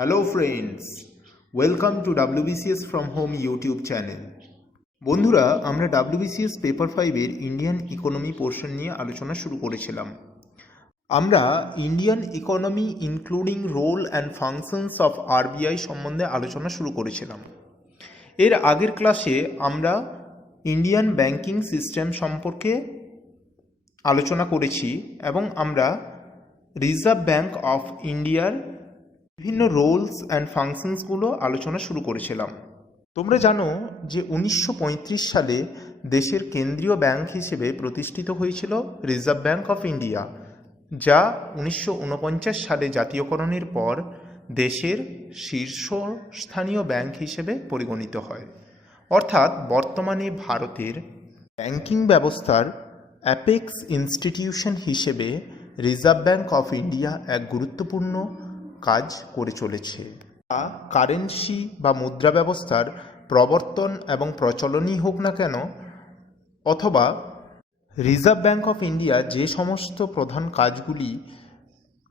Hello friends, welcome to WBCS from home YouTube channel. বন্ধুরা, আমরা WBCS paper 5-এর Indian economy portion নিয়ে আলোচনা শুরু করেছিলাম। আমরা Indian economy including role and functions of RBI সম্বন্ধে আলোচনা শুরু করেছিলাম। এর আগের ক্লাসে আমরা ইন্ডিয়ান ব্যাংকিং সিস্টেম সম্পর্কে আলোচনা করেছি এবং আমরা রিজার্ভ ব্যাংক অফ ইন্ডিয়ার বিভিন্ন রোলস অ্যান্ড ফাংশনসগুলো আলোচনা শুরু করেছিলাম। তোমরা জানো যে 1935 সালে দেশের কেন্দ্রীয় ব্যাংক হিসেবে প্রতিষ্ঠিত হয়েছিল রিজার্ভ ব্যাংক অফ ইন্ডিয়া, যা 1949 সালে জাতীয়করণের পর দেশের শীর্ষস্থানীয় ব্যাংক হিসেবে পরিগণিত হয়। অর্থাৎ বর্তমানে ভারতের ব্যাংকিং ব্যবস্থার অ্যাপেক্স ইনস্টিটিউশন হিসেবে রিজার্ভ ব্যাংক অফ ইন্ডিয়া এক গুরুত্বপূর্ণ কাজ করে চলেছে। তা কারেন্সি বা মুদ্রা ব্যবস্থার প্রবর্তন এবং প্রচলনই হোক না কেন, অথবা রিজার্ভ ব্যাংক অফ ইন্ডিয়া যে সমস্ত প্রধান কাজগুলি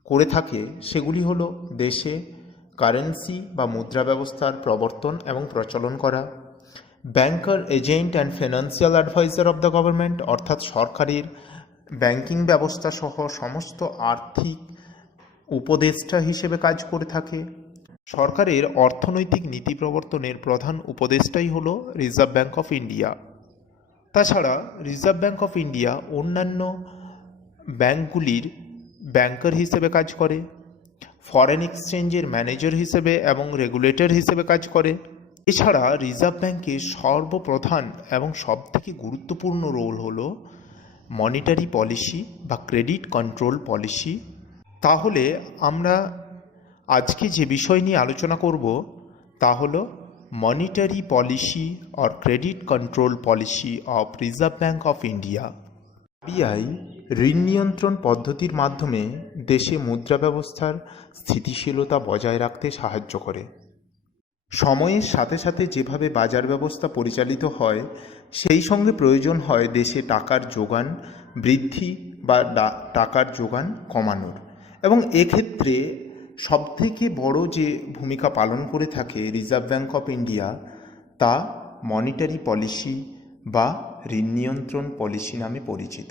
করে থাকে সেগুলি হলো দেশে কারেন্সি বা মুদ্রা ব্যবস্থার প্রবর্তন এবং প্রচলন করা, banker agent and financial adviser of the government, অর্থাৎ সরকারের ব্যাংকিং ব্যবস্থা সহ সমস্ত আর্থিক উপদেষ্টা হিসেবে কাজ করে থাকে। সরকারের অর্থনৈতিক নীতি প্রবর্তনের প্রধান উপদেষ্টাই হল রিজার্ভ ব্যাংক অফ ইন্ডিয়া। তাছাড়া রিজার্ভ ব্যাংক অফ ইন্ডিয়া অন্যান্য ব্যাংকগুলির ব্যাংকার হিসেবে কাজ করে, ফরেন এক্সচেঞ্জের ম্যানেজার হিসেবে এবং রেগুলেটর হিসেবে কাজ করে। এছাড়া রিজার্ভ ব্যাংকের সর্বপ্রধান এবং সবথেকে গুরুত্বপূর্ণ রোল হল মনিটারি পলিসি বা ক্রেডিট কন্ট্রোল পলিসি। তাহলে আমরা আজকে যে বিষয় নিয়ে আলোচনা করব তা হল monetary policy or credit control policy of reserve bank of India. RBI ঋণ নিয়ন্ত্রণ পদ্ধতির মাধ্যমে দেশে মুদ্রা ব্যবস্থার স্থিতিশীলতা বজায় রাখতে সাহায্য করে। সময়ের সাথে সাথে যেভাবে বাজার ব্যবস্থা পরিচালিত হয়, সেই সঙ্গে প্রয়োজন হয় দেশে টাকার যোগান বৃদ্ধি বা টাকার যোগান কমানোর, এবং এক্ষেত্রে সবথেকে বড় যে ভূমিকা পালন করে থাকে রিজার্ভ ব্যাংক অফ ইন্ডিয়া, তা মনিটারি পলিসি বা ঋণ নিয়ন্ত্রণ পলিসি নামে পরিচিত।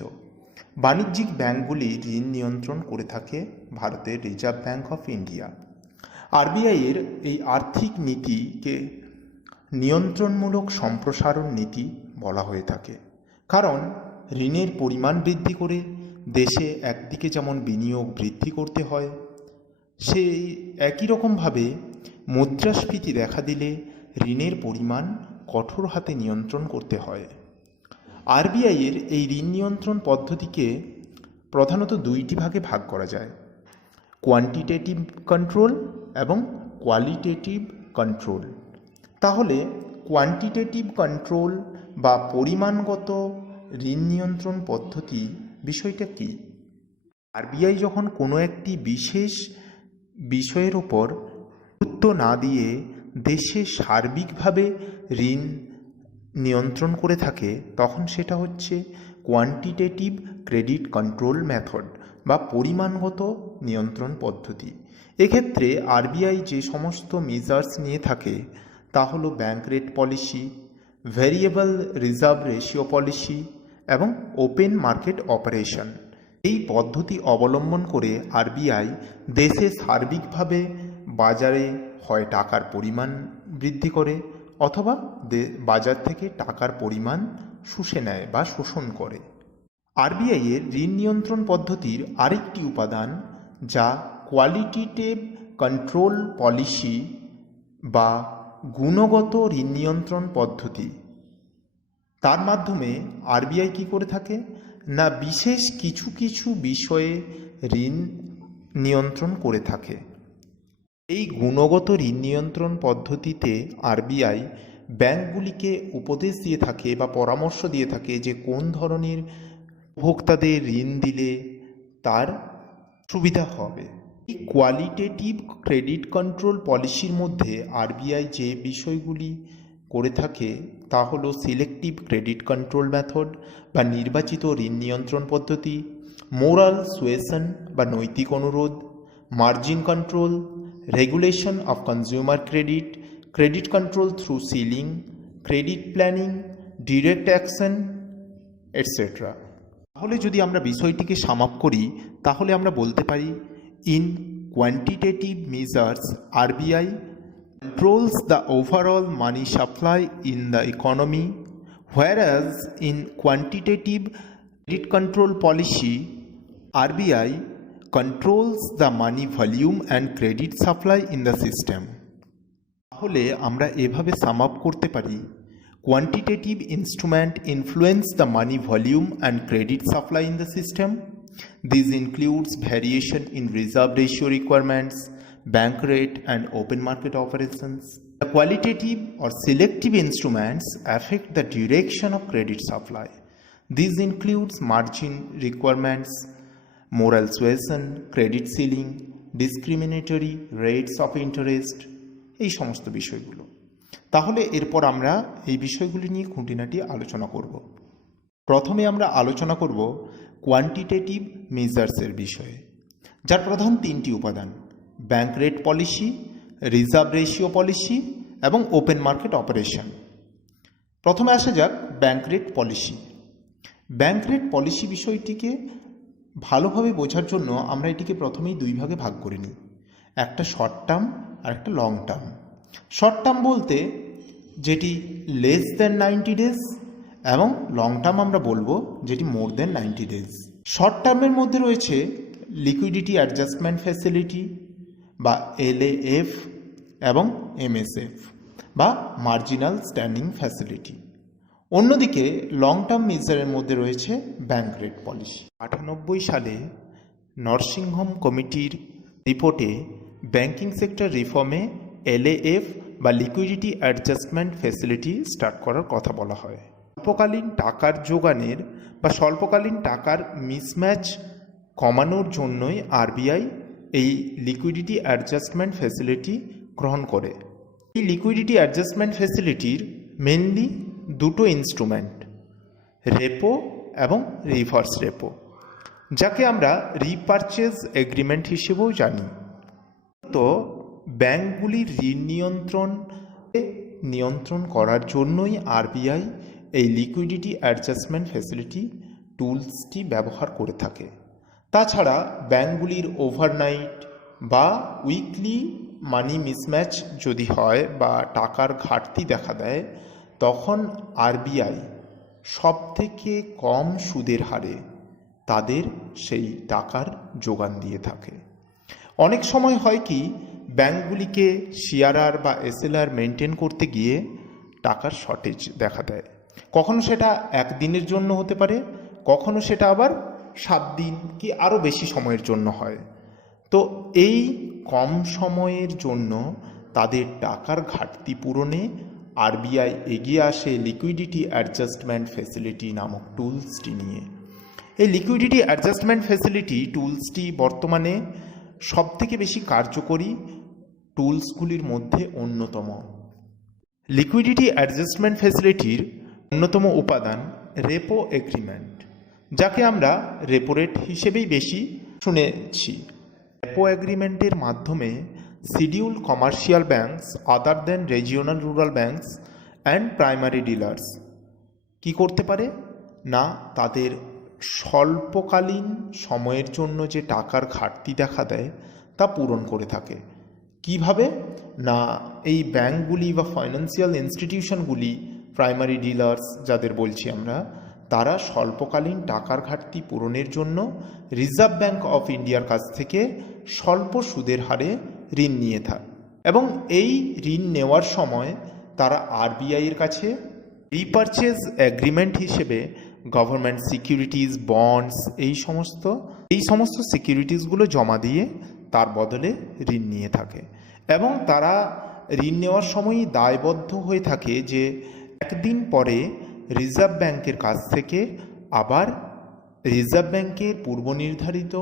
বাণিজ্যিক ব্যাংকগুলি ঋণ নিয়ন্ত্রণ করে থাকে ভারতের রিজার্ভ ব্যাংক অফ ইন্ডিয়া। RBI-এর এই আর্থিক নীতিকে নিয়ন্ত্রণমূলক সম্প্রসারণ নীতি বলা হয়ে থাকে, কারণ ঋণের পরিমাণ বৃদ্ধি করে দেশে একদিকে যেমন বিনিয়োগ বৃদ্ধি করতে হয়, সেই একই রকমভাবে মুদ্রাস্ফীতি দেখা দিলে ঋণের পরিমাণ কঠোর হাতে নিয়ন্ত্রণ করতে হয়। RBI-এর এই ঋণ নিয়ন্ত্রণ পদ্ধতিকে প্রধানত দুইটি ভাগে ভাগ করা যায়: কোয়ান্টিটেটিভ কন্ট্রোল এবং কোয়ালিটেটিভ কন্ট্রোল। তাহলে কোয়ান্টিটেটিভ কন্ট্রোল বা পরিমাণগত ঋণ নিয়ন্ত্রণ পদ্ধতি বিষয়টা কি? RBI যখন কোনো একটি বিশেষ বিষয়ের ওপর গুরুত্ব না দিয়ে দেশে সার্বিকভাবে ঋণ নিয়ন্ত্রণ করে থাকে, তখন সেটা হচ্ছে কোয়ান্টিটেটিভ ক্রেডিট কন্ট্রোল মেথড বা পরিমাণগত নিয়ন্ত্রণ পদ্ধতি। এক্ষেত্রে RBI যে সমস্ত মেজার্স নিয়ে থাকে তা হলো bank rate policy, variable reserve ratio policy এবং ওপেন মার্কেট অপারেশন। এই পদ্ধতি অবলম্বন করে RBI দেশে সার্বিকভাবে বাজারে হয় টাকার পরিমাণ বৃদ্ধি করে অথবা বাজার থেকে টাকার পরিমাণ শুষে নেয় বা শোষণ করে। RBI-এর ঋণ নিয়ন্ত্রণ পদ্ধতির আরেকটি উপাদান, যা কোয়ালিটেটিভ কন্ট্রোল পলিসি বা গুণগত ঋণ নিয়ন্ত্রণ পদ্ধতি। তার মাধ্যমে RBI কী করে থাকে না, বিশেষ কিছু কিছু বিষয়ে ঋণ নিয়ন্ত্রণ করে থাকে। এই গুণগত ঋণ নিয়ন্ত্রণ পদ্ধতিতে RBI ব্যাংকগুলিকে উপদেশ দিয়ে থাকে বা পরামর্শ দিয়ে থাকে যে কোন ধরনের ভোক্তাদের ঋণ দিলে তার সুবিধা হবে। এই কোয়ালিটেটিভ ক্রেডিট কন্ট্রোল পলিসির মধ্যে RBI যে বিষয়গুলি করে থাকে তা হলো সিলেক্টিভ ক্রেডিট কন্ট্রোল মেথড বা নির্বাচিত ঋণ নিয়ন্ত্রণ পদ্ধতি, মোরাল সুয়েশন বা নৈতিক অনুরোধ, margin control, regulation of consumer credit, credit control through ceiling, credit planning, direct action, etc. তাহলে যদি আমরা বিষয়টিকে সাম আপ করি তাহলে আমরা বলতে পারি in quantitative measures RBI controls the overall money supply in the economy, whereas in quantitative credit control policy, RBI controls the money volume and credit supply in the system. তাহলে আমরা এভাবে sum up করতে পারি quantitative instrument influence the money volume and credit supply in the system. This includes variation in reserve ratio requirements, bank rate and open market operations. The qualitative or selective instruments affect the direction of credit supply. These includes margin requirements, moral suasion, credit ceiling, discriminatory rates of interest, এই সমস্ত বিষয়গুলো. তাহলে এরপর আমরা এই বিষয়গুলি নিয়ে খুঁটিনাটি আলোচনা করব. প্রথমে আমরা আলোচনা করব কোয়ান্টিটেটিভ মেজার্সের বিষয়ে, যার প্রধান তিনটি উপাদান: bank rate policy, reserve ratio policy এবং ওপেন মার্কেট অপারেশন। প্রথমে আসা যাক bank rate policy. Bank rate policy বিষয়টিকে ভালোভাবে বোঝার জন্য আমরা এটিকে প্রথমেই দুই ভাগে ভাগ করে নিই, একটা শর্ট টার্ম আর একটা লং টার্ম। শর্ট টার্ম বলতে যেটি লেস দেন 90 ডেজ এবং লং টার্ম আমরা বলবো যেটি মোর দেন 90 ডেজ। শর্ট টার্মের মধ্যে রয়েছে লিকুইডিটি অ্যাডজাস্টমেন্ট ফ্যাসিলিটি বা LAF এবং MSF বা মার্জিনাল স্ট্যান্ডিং ফ্যাসিলিটি। অন্যদিকে লং টার্ম মেজারের মধ্যে রয়েছে ব্যাংক রেট পলিসি। 98 সালে নরসিংহম কমিটির রিপোর্টে ব্যাংকিং সেক্টর রিফর্মে LAF বা লিকুইডিটি অ্যাডজাস্টমেন্ট ফ্যাসিলিটি স্টার্ট করার কথা বলা হয়। স্বল্পকালীন টাকার যোগানের বা স্বল্পকালীন টাকার মিসম্যাচ কমানোর জন্যই RBI এই লিকুইডিটি অ্যাডজাস্টমেন্ট ফ্যাসিলিটি গ্রহণ করে। এই লিকুইডিটি অ্যাডজাস্টমেন্ট ফ্যাসিলিটির মেনলি দুটো ইনস্ট্রুমেন্ট, রেপো এবং রিভার্স রেপো, যাকে আমরা রিপারচেজ এগ্রিমেন্ট হিসেবেও জানি। তো ব্যাংকগুলির ঋণ নিয়ন্ত্রণ করার জন্যই RBI এই লিকুইডিটি অ্যাডজাস্টমেন্ট ফ্যাসিলিটি টুলসটি ব্যবহার করে থাকে। তাছাড়া ব্যাংকগুলির ওভারনাইট বা উইকলি মানি মিসম্যাচ যদি হয় বা টাকার ঘাটতি দেখা দেয়, তখন RBI সবথেকে কম সুদের হারে তাদের সেই টাকার যোগান দিয়ে থাকে। অনেক সময় হয় কি, ব্যাংকগুলিকে CRR বা SLR মেনটেন করতে গিয়ে টাকার শর্টেজ দেখা দেয়। কখনো সেটা একদিনের জন্য হতে পারে, কখনো সেটা আবার 7 দিন কি আরও বেশি সময়ের জন্য হয়। তো এই কম সময়ের জন্য তাদের টাকার ঘাটতি পূরণে RBI এগিয়ে আসে লিকুইডিটি অ্যাডজাস্টমেন্ট ফ্যাসিলিটি নামক টুলসটি নিয়ে। এই লিকুইডিটি অ্যাডজাস্টমেন্ট ফ্যাসিলিটি টুলসটি বর্তমানে সবথেকে বেশি কার্যকরী টুলসগুলির মধ্যে অন্যতম। লিকুইডিটি অ্যাডজাস্টমেন্ট ফ্যাসিলিটির অন্যতম উপাদান রেপো এগ্রিমেন্ট, যাকে আমরা রেপো রেট হিসেবেই বেশি শুনেছি। রেপো এগ্রিমেন্টের মাধ্যমে schedule commercial banks other than regional rural banks and primary dealers কি করতে পারে না, তাদের স্বল্পকালীন সময়ের জন্য যে টাকার ঘাটতি দেখা দেয় তা পূরণ করে থাকে। কিভাবে না, এই ব্যাংকগুলি বা ফাইন্যান্সিয়াল ইনস্টিটিউশনগুলি, প্রাইমারি ডিলার্স যাদের বলছি আমরা, তারা স্বল্পকালীন টাকার ঘাটতি পূরণের জন্য রিজার্ভ ব্যাংক অফ ইন্ডিয়ার কাছ থেকে স্বল্প সুদের হারে ঋণ নিয়ে থাকে এবং এই ঋণ নেওয়ার সময় তারা RBI-এর কাছে রিপারচেজ এগ্রিমেন্ট হিসেবে গভর্নমেন্ট সিকিউরিটিজ, বন্ডস এই সমস্ত সিকিউরিটিজগুলো জমা দিয়ে তার বদলে ঋণ নিয়ে থাকে এবং তারা ঋণ নেওয়ার সময়ই দায়বদ্ধ হয়ে থাকে যে একদিন পরে রিজার্ভ ব্যাংকের কাছ থেকে আবার রিজার্ভ ব্যাংকের পূর্বনির্ধারিত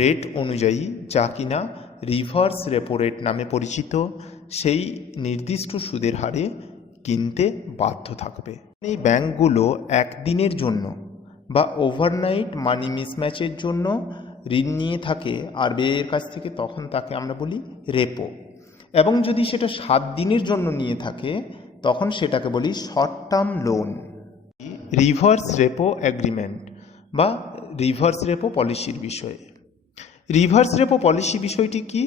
রেট অনুযায়ী, যা কিনা রিভার্স রেপো রেট নামে পরিচিত, সেই নির্দিষ্ট সুদের হারে কিনতে বাধ্য থাকবে। এই ব্যাংকগুলো একদিনের জন্য বা ওভারনাইট মানি মিসম্যাচের জন্য ঋণ নিয়ে থাকে আরবিআইয়ের কাছ থেকে, তখন তাকে আমরা বলি রেপো। এবং যদি সেটা 7 দিনের জন্য নিয়ে থাকে তখন সেটাকে বলি short term loan. Reverse repo agreement বা রিভার্স রেপো পলিসির বিষয়ে। রিভার্স রেপো পলিসি বিষয়টি কি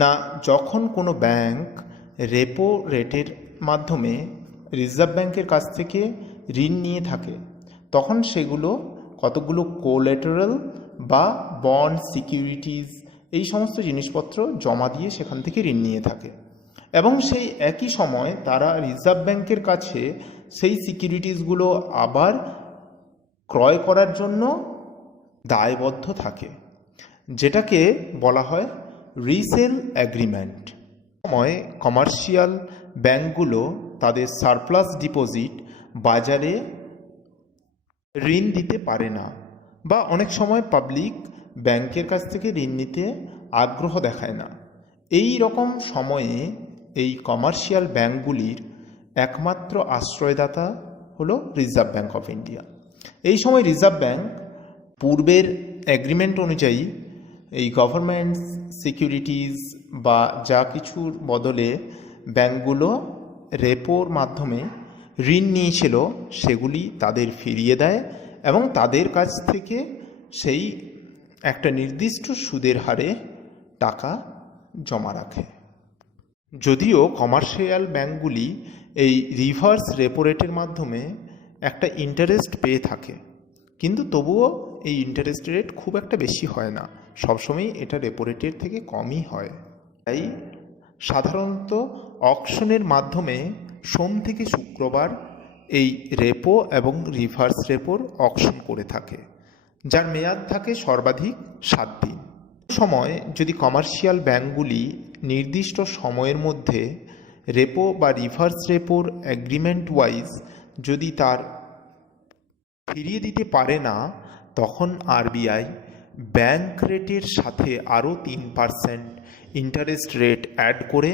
না, যখন কোনো ব্যাংক রেপো রেটের মাধ্যমে রিজার্ভ ব্যাংকের কাছ থেকে ঋণ নিয়ে থাকে, তখন সেগুলো কতগুলো কোল্যাটারাল বা বন্ড, সিকিউরিটিজ, এই সমস্ত জিনিসপত্র জমা দিয়ে সেখান থেকে ঋণ নিয়ে থাকে এবং সেই একই সময় তারা রিজার্ভ ব্যাংকের কাছে সেই সিকিউরিটিজগুলো আবার ক্রয় করার জন্য দায়বদ্ধ থাকে, যেটাকে বলা হয় রিসেল এগ্রিমেন্ট। সময় কমার্শিয়াল ব্যাংকগুলো তাদের সারপ্লাস ডিপোজিট বাজারে ঋণ দিতে পারে না, বা অনেক সময় পাবলিক ব্যাংকের কাছ থেকে ঋণ নিতে আগ্রহ দেখায় না। এই রকম সময়ে এই কমার্শিয়াল ব্যাংকগুলির একমাত্র আশ্রয়দাতা হলো রিজার্ভ ব্যাংক অফ ইন্ডিয়া। এই সময় রিজার্ভ ব্যাংক পূর্বের এগ্রিমেন্ট অনুযায়ী এই গভর্নমেন্ট সিকিউরিটিজ বা যা কিছুর বদলে ব্যাংকগুলো রেপোর মাধ্যমে ঋণ নিয়েছিল সেগুলি তাদের ফিরিয়ে দেয় এবং তাদের কাছ থেকে সেই একটা নির্দিষ্ট সুদের হারে টাকা জমা রাখে। যদিও কমার্শিয়াল ব্যাংকগুলি এই রিভার্স রেপো রেটের মাধ্যমে একটা ইন্টারেস্ট পেয়ে থাকে, কিন্তু তবুও এই ইন্টারেস্ট রেট খুব একটা বেশি হয় না, সবসময় এটা রেপো রেটের থেকে কমই হয়। তাই সাধারণত অকশনের মাধ্যমে সোম থেকে শুক্রবার এই রেপো এবং রিভার্স রেপোর অকশন করে থাকে, যার মেয়াদ থাকে সর্বাধিক 7 দিন। সময় যদি কমার্শিয়াল ব্যাংকগুলি নির্দিষ্ট সময়ের মধ্যে রেপো বা রিভার্স রেপোর এগ্রিমেন্ট ওয়াইজ যদি তার ফিরিয়ে দিতে পারে না, তখন আরবিআই ব্যাংক রেটের সাথে আরও 3% ইন্টারেস্ট রেট অ্যাড করে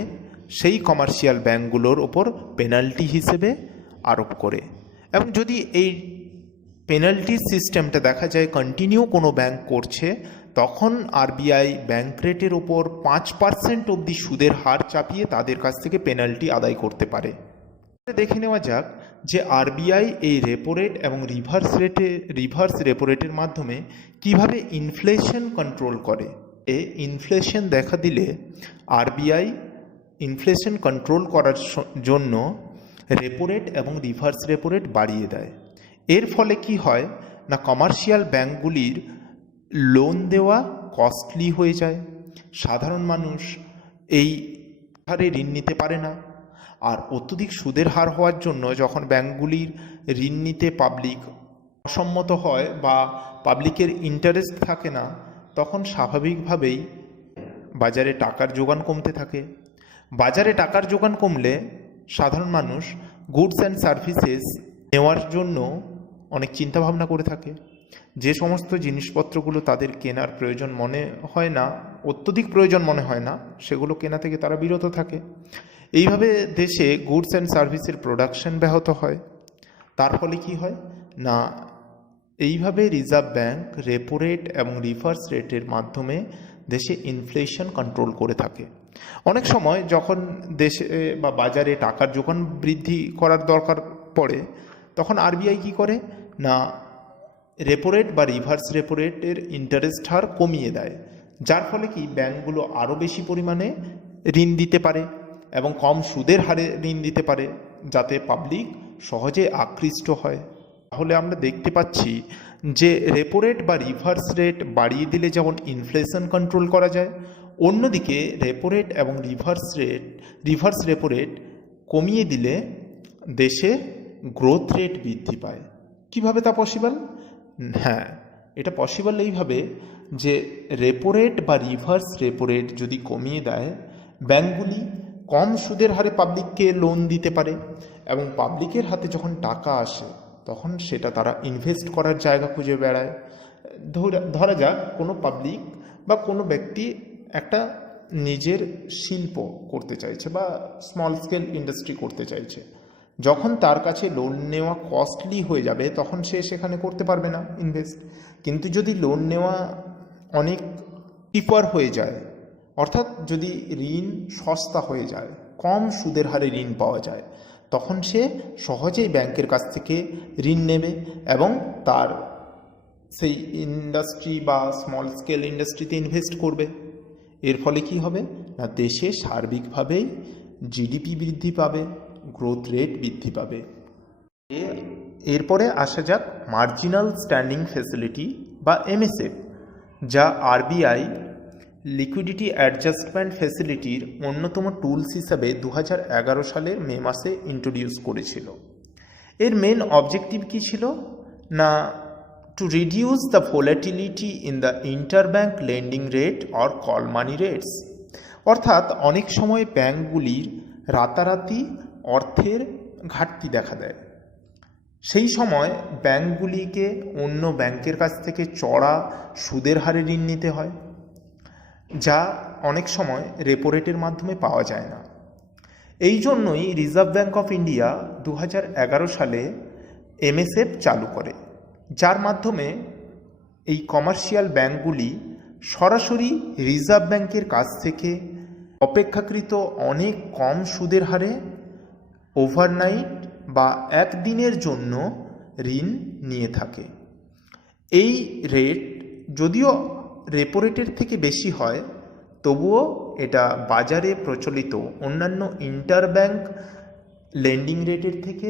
সেই কমার্শিয়াল ব্যাংকগুলোর ওপর পেনাল্টি হিসেবে আরোপ করে। এবং যদি এই পেনাল্টির সিস্টেমটা দেখা যায় কন্টিনিউ কোনো ব্যাংক করছে, তখন আরবিআই ব্যাংক রেটের ওপর 5% অবধি সুদের হার চাপিয়ে তাদের কাছ থেকে পেনাল্টি আদায় করতে পারে। দেখে নেওয়া যাক যে আরবিআই এই রেপো রেট এবং রিভার্স রেপো রেটের মাধ্যমে কিভাবে ইনফ্লেশন কন্ট্রোল করে। ইনফ্লেশন দেখা দিলে আরবিআই ইনফ্লেশন কন্ট্রোল করার জন্য রেপো রেট এবং রিভার্স রেপো রেট বাড়িয়ে দেয়। এর ফলে কি হয় না, কমার্শিয়াল ব্যাংকগুলির লোন দেওয়া কস্টলি হয়ে যায়, সাধারণ মানুষ এই হারে ঋণ নিতে পারে না। আর অত্যধিক সুদের হার হওয়ার জন্য যখন ব্যাংকগুলির ঋণ নিতে পাবলিক অসম্মত হয় বা পাবলিকের ইন্টারেস্ট থাকে না, তখন স্বাভাবিকভাবেই বাজারে টাকার যোগান কমতে থাকে। বাজারে টাকার যোগান কমলে সাধারণ মানুষ গুডস অ্যান্ড সার্ভিসেস নেওয়ার জন্য অনেক চিন্তাভাবনা করে থাকে। যে সমস্ত জিনিসপত্রগুলো তাদের কেনার প্রয়োজন মনে হয় না, অত্যধিক প্রয়োজন মনে হয় না, সেগুলো কেনা থেকে তারা বিরত থাকে। এইভাবে দেশে গুডস অ্যান্ড সার্ভিসের প্রোডাকশন ব্যাহত হয়। তার ফলে কি হয় না, এইভাবে রিজার্ভ ব্যাংক রেপো রেট এবং রিভার্স রেটের মাধ্যমে দেশে ইনফ্লেশন কন্ট্রোল করে থাকে। অনেক সময় যখন দেশে বা বাজারে টাকার যোগান বৃদ্ধি করার দরকার পড়ে, তখন আরবিআই কী করে না, রেপো রেট বা রিভার্স রেপো রেটের ইন্টারেস্ট হার কমিয়ে দেয়, যার ফলে কি ব্যাংকগুলো আরও বেশি পরিমাণে ঋণ দিতে পারে এবং কম সুদের হারে ঋণ দিতে পারে, যাতে পাবলিক সহজে আকৃষ্ট হয়। তাহলে আমরা দেখতে পাচ্ছি যে রেপো রেট বা রিভার্স রেট বাড়িয়ে দিলে যেমন ইনফ্লেশন কন্ট্রোল করা যায়, অন্যদিকে রেপো রেট এবং রিভার্স রেপো রেট কমিয়ে দিলে দেশে গ্রোথ রেট বৃদ্ধি পায়। কিভাবে তা পসিবল? হ্যাঁ, এটা পসিবল এইভাবে যে রেপো রেট বা রিভার্স রেপো রেট যদি কমিয়ে দেয়, ব্যাংকগুলি কম সুদের হারে পাবলিককে লোন দিতে পারে এবং পাবলিকের হাতে যখন টাকা আসে তখন সেটা তারা ইনভেস্ট করার জায়গা খুঁজে বেড়ায়। ধরা যাক কোনো পাবলিক বা কোনো ব্যক্তি একটা নিজের শিল্প করতে চাইছে বা স্মল স্কেল ইন্ডাস্ট্রি করতে চাইছে। যখন তার কাছে লোন নেওয়া কস্টলি হয়ে যাবে তখন সে সেখানে করতে পারবে না ইনভেস্ট। কিন্তু যদি লোন নেওয়া অনেক চিপার হয়ে যায়, অর্থাৎ যদি ঋণ সস্তা হয়ে যায়, কম সুদের হারে ঋণ পাওয়া যায়, তখন সে সহজেই ব্যাংকের কাছ থেকে ঋণ নেবে এবং তার সেই ইন্ডাস্ট্রি বা স্মল স্কেল ইন্ডাস্ট্রিতে ইনভেস্ট করবে। এর ফলে কি হবে না, দেশে সার্বিকভাবেই জিডিপি বৃদ্ধি পাবে, গ্রোথ রেট বৃদ্ধি পাবে। এরপরে আসা যাক মার্জিনাল স্ট্যান্ডিং ফ্যাসিলিটি বা এমএসএফ, যা আরবিআই লিকুইডিটি অ্যাডজাস্টমেন্ট ফ্যাসিলিটির অন্যতম টুলস হিসাবে 2011 সালের মে মাসে ইন্ট্রোডিউস করেছিল। এর মেন অবজেক্টিভ কী ছিল না, to reduce the volatility in the interbank lending rate or call money rates, অর্থাৎ অনেক সময় ব্যাংকগুলির রাতারাতি অর্থের ঘাটতি দেখা দেয়। সেই সময় ব্যাংকগুলিকে অন্য ব্যাংকের কাছ থেকে চড়া সুদের হারে ঋণ নিতে হয়, যা অনেক সময় রেপো রেটের মাধ্যমে পাওয়া যায় না। এই জন্যই রিজার্ভ ব্যাঙ্ক অফ ইন্ডিয়া 2011 সালে এমএসএফ চালু করে, যার মাধ্যমে এই কমার্শিয়াল ব্যাংকগুলি সরাসরি রিজার্ভ ব্যাংকের কাছ থেকে অপেক্ষাকৃত অনেক কম সুদের হারে ওভারনাইট বা একদিনের জন্য ঋণ নিয়ে থাকে। এই রেট যদিও রেপো রেটের থেকে বেশি হয়, তবুও এটা বাজারে প্রচলিত অন্যান্য ইন্টারব্যাংক লেন্ডিং রেটের থেকে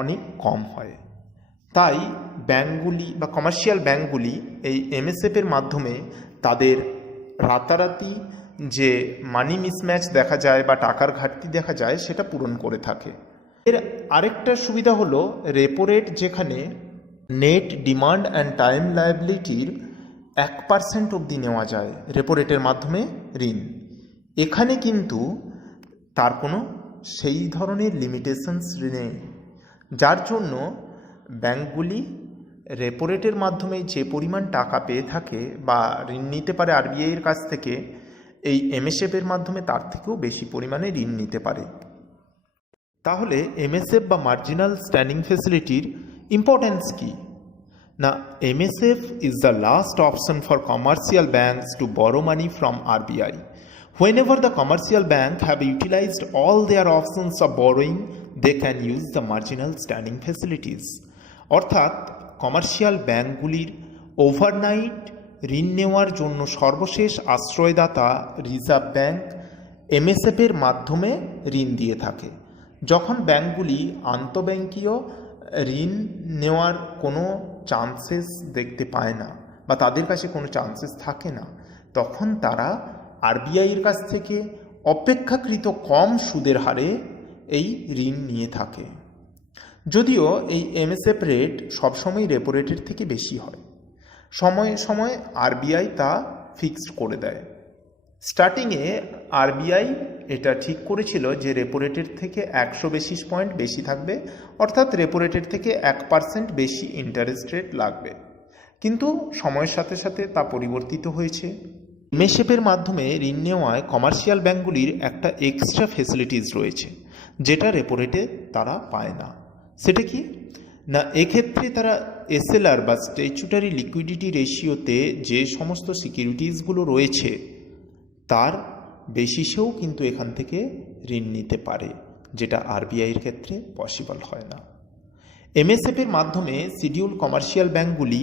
অনেক কম হয়। তাই ব্যাংকগুলি বা কমার্শিয়াল ব্যাংকগুলি এই এমএসএফের মাধ্যমে তাদের রাতারাতি যে মানি মিসম্যাচ দেখা যায় বা টাকার ঘাটতি দেখা যায় সেটা পূরণ করে থাকে। এর আরেকটা সুবিধা হলো রেপো রেট যেখানে নেট ডিমান্ড অ্যান্ড টাইম লায়াবিলিটির 1% অবধি নেওয়া যায় রেপো রেটের মাধ্যমে ঋণ, এখানে কিন্তু তার কোনো সেই ধরনের লিমিটেশনস নেই, যার জন্য ব্যাংকগুলি রেপো রেটের মাধ্যমে যে পরিমাণ টাকা পেয়ে থাকে বা ঋণ নিতে পারে আরবিআইয়ের কাছ থেকে, এই এমএসএফের মাধ্যমে তার থেকেও বেশি পরিমাণে ঋণ নিতে পারে। তাহলে এমএসএফ বা মার্জিনাল স্ট্যান্ডিং ফ্যাসিলিটির ইম্পর্টেন্স কী না, MSF is the last option for commercial banks to borrow money from RBI. Whenever the commercial bank have utilized all their options of borrowing, they can use the marginal standing facilities. অর্থাৎ commercial ব্যাংকগুলির overnight ঋণ নেওয়ার জন্য সর্বশেষ আশ্রয়দাতা reserve bank এমএসএফের মাধ্যমে ঋণ দিয়ে থাকে। যখন ব্যাংকগুলি আন্তঃব্যাংকীয় ঋণ নেওয়ার কোনো চান্সেস দেখতে পায় না বা তাদের কাছে কোনো চান্সেস থাকে না, তখন তারা আরবিআইয়ের কাছ থেকে অপেক্ষাকৃত কম সুদের হারে এই ঋণ নিয়ে থাকে। যদিও এই এমএসএফ রেট সবসময় রেপো রেটের থেকে বেশি হয়, সময়ে সময়ে আরবিআই তা ফিক্সড করে দেয়। স্টার্টিংয়ে আরবিআই এটা ঠিক করেছিল যে রেপো রেটের থেকে 100 বেসিস পয়েন্ট বেশি থাকবে, অর্থাৎ রেপো রেটের থেকে 1% বেশি ইন্টারেস্ট রেট লাগবে, কিন্তু সময়ের সাথে সাথে তা পরিবর্তিত হয়েছে। এমএসএফের মাধ্যমে ঋণ নেওয়ায় কমার্শিয়াল ব্যাংকগুলির একটা এক্সট্রা ফ্যাসিলিটিস রয়েছে, যেটা রেপো রেটে তারা পায় না। সেটা কি না, এক্ষেত্রে তারা এসএলআর বা স্ট্যাচুটারি লিকুইডিটি রেশিওতে যে সমস্ত সিকিউরিটিসগুলো রয়েছে তার বেসিসেও কিন্তু এখান থেকে ঋণ নিতে পারে, যেটা আরবিআইয়ের ক্ষেত্রে পসিবল হয় না। এমএসএফের মাধ্যমে শিডিউল কমার্শিয়াল ব্যাংকগুলি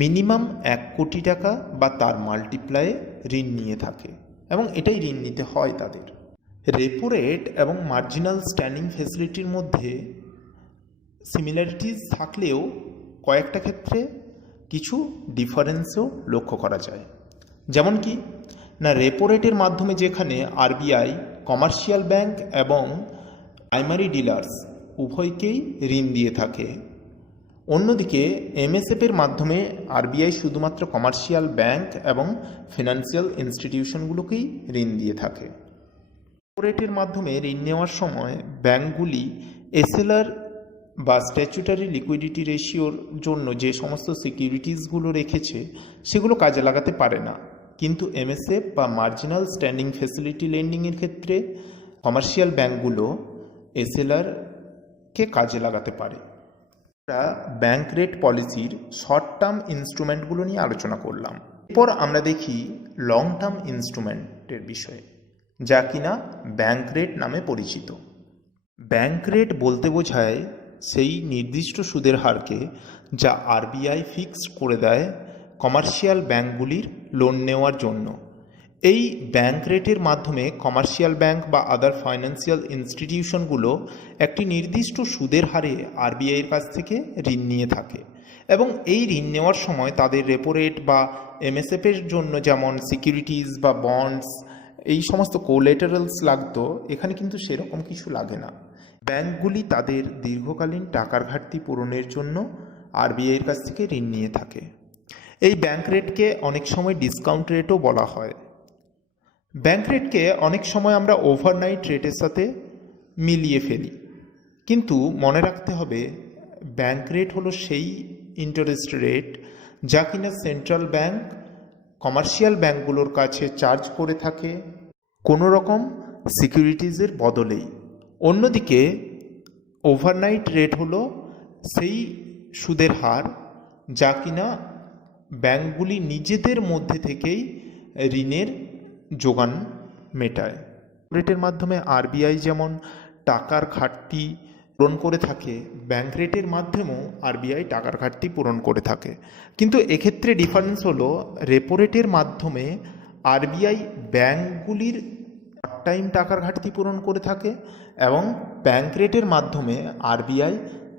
মিনিমাম 1 কোটি টাকা বা তার মাল্টিপ্লায়ে ঋণ নিয়ে থাকে এবং এটাই ঋণ নিতে হয় তাদের। রেপো রেট এবং মার্জিনাল স্ট্যান্ডিং ফ্যাসিলিটির মধ্যে সিমিলারিটিস থাকলেও কয়েকটা ক্ষেত্রে কিছু ডিফারেন্সও লক্ষ্য করা যায়। যেমন কি না, রেপো রেটের মাধ্যমে যেখানে আরবিআই কমার্শিয়াল ব্যাংক এবং প্রাইমারি ডিলার্স উভয়কেই ঋণ দিয়ে থাকে, অন্যদিকে এমএসএফের মাধ্যমে আরবিআই শুধুমাত্র কমার্শিয়াল ব্যাংক এবং ফিনান্সিয়াল ইনস্টিটিউশনগুলোকেই ঋণ দিয়ে থাকে। রেপো রেটের মাধ্যমে ঋণ নেওয়ার সময় ব্যাংকগুলি এসএলআর বা স্ট্যাচুটারি লিকুইডিটি রেশিওর জন্য যে সমস্ত সিকিউরিটিসগুলো রেখেছে সেগুলো কাজে লাগাতে পারে না, কিন্তু এমএসএফ বা মার্জিনাল স্ট্যান্ডিং ফ্যাসিলিটি লেন্ডিংয়ের ক্ষেত্রে কমার্শিয়াল ব্যাংকগুলো এসএলআরকে কাজে লাগাতে পারে। আমরা ব্যাংক রেট পলিসির শর্ট টার্ম ইনস্ট্রুমেন্টগুলো নিয়ে আলোচনা করলাম। এরপর আমরা দেখি লং টার্ম ইনস্ট্রুমেন্টের বিষয়ে, যা কিনা ব্যাংক রেট নামে পরিচিত। ব্যাংক রেট বলতে বোঝায় সেই নির্দিষ্ট সুদের হারকে যা আরবিআই ফিক্স করে দেয় কমার্শিয়াল ব্যাংকগুলির লোন নেওয়ার জন্য। এই ব্যাংক রেটের মাধ্যমে কমার্শিয়াল ব্যাংক বা আদার ফাইন্যান্সিয়াল ইনস্টিটিউশনগুলো একটি নির্দিষ্ট সুদের হারে আরবিআইয়ের কাছ থেকে ঋণ নিয়ে থাকে, এবং এই ঋণ নেওয়ার সময় তাদের রেপো রেট বা এমএসএফের জন্য যেমন সিকিউরিটিজ বা বন্ডস এই সমস্ত কোলেটারালস লাগতো, এখানে কিন্তু সেরকম কিছু লাগে না। ব্যাংকগুলি তাদের দীর্ঘকালীন টাকার ঘাটতি পূরণের জন্য আরবিআইয়ের কাছ থেকে ঋণ নিয়ে থাকে। এই ব্যাংক রেটকে অনেক সময় ডিসকাউন্ট রেটও বলা হয়। ব্যাংক রেটকে অনেক সময় আমরা ওভারনাইট রেটের সাথে মিলিয়ে ফেলি, কিন্তু মনে রাখতে হবে ব্যাংক রেট হলো সেই ইন্টারেস্ট রেট যা কিনা সেন্ট্রাল ব্যাংক কমার্শিয়াল ব্যাংকগুলোর কাছে চার্জ করে থাকে কোনো রকম সিকিউরিটিজের বদলেই। অন্যদিকে ওভারনাইট রেট হলো সেই সুদের হার যা কিনা ব্যাংকগুলি নিজেদের মধ্যে থেকেই ঋণের যোগান মেটায়। রেটের মাধ্যমে আরবিআই যেমন টাকার ঘাটতি পূরণ করে থাকে, ব্যাংক রেটের মাধ্যমেও আরবিআই টাকার ঘাটতি পূরণ করে থাকে। কিন্তু এক্ষেত্রে ডিফারেন্স হলো রেপো রেটের মাধ্যমে আরবিআই ব্যাংকগুলির পার্ট টাইম টাকার ঘাটতি পূরণ করে থাকে, এবং ব্যাংক রেটের মাধ্যমে আরবিআই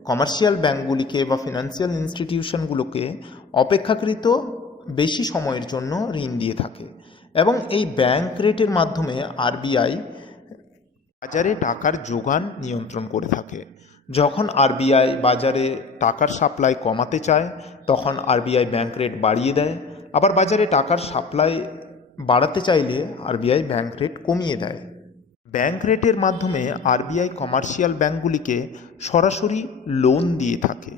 কমার্শিয়াল ব্যাংকগুলিকে বা ফিনান্সিয়াল ইনস্টিটিউশনগুলোকে অপেক্ষাকৃত বেশি সময়ের জন্য ঋণ দিয়ে থাকে। এবং এই ব্যাংক রেটের মাধ্যমে আরবিআই বাজারে টাকার যোগান নিয়ন্ত্রণ করে থাকে। যখন আরবিআই বাজারে টাকার সাপ্লাই কমাতে চায় তখন আরবিআই ব্যাংক রেট বাড়িয়ে দেয়, আবার বাজারে টাকার সাপ্লাই বাড়াতে চাইলে আরবিআই ব্যাংক রেট কমিয়ে দেয়। ব্যাংক রেটের মাধ্যমে আরবিআই কমার্শিয়াল ব্যাংকগুলিকে সরাসরি লোন দিয়ে থাকে।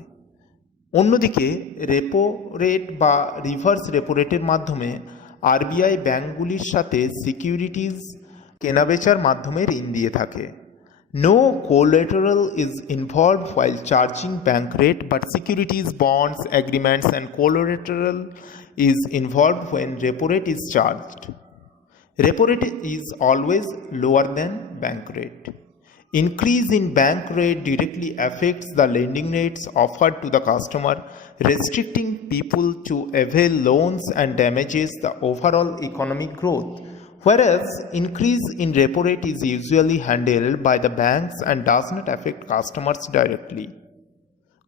অন্যদিকে রেপো রেট বা রিভার্স রেপো রেটের মাধ্যমে আরবিআই ব্যাংকগুলির সাথে সিকিউরিটিজ কেনাবেচার মাধ্যমে ঋণ দিয়ে থাকে। No collateral is involved while charging bank rate, but securities, bonds, agreements and collateral is involved when repo rate is charged. Repo rate is always lower than bank rate. Increase in bank rate directly affects the lending rates offered to the customer, restricting people to avail loans and damages the overall economic growth. Whereas increase in repo rate is usually handled by the banks and does not affect customers directly.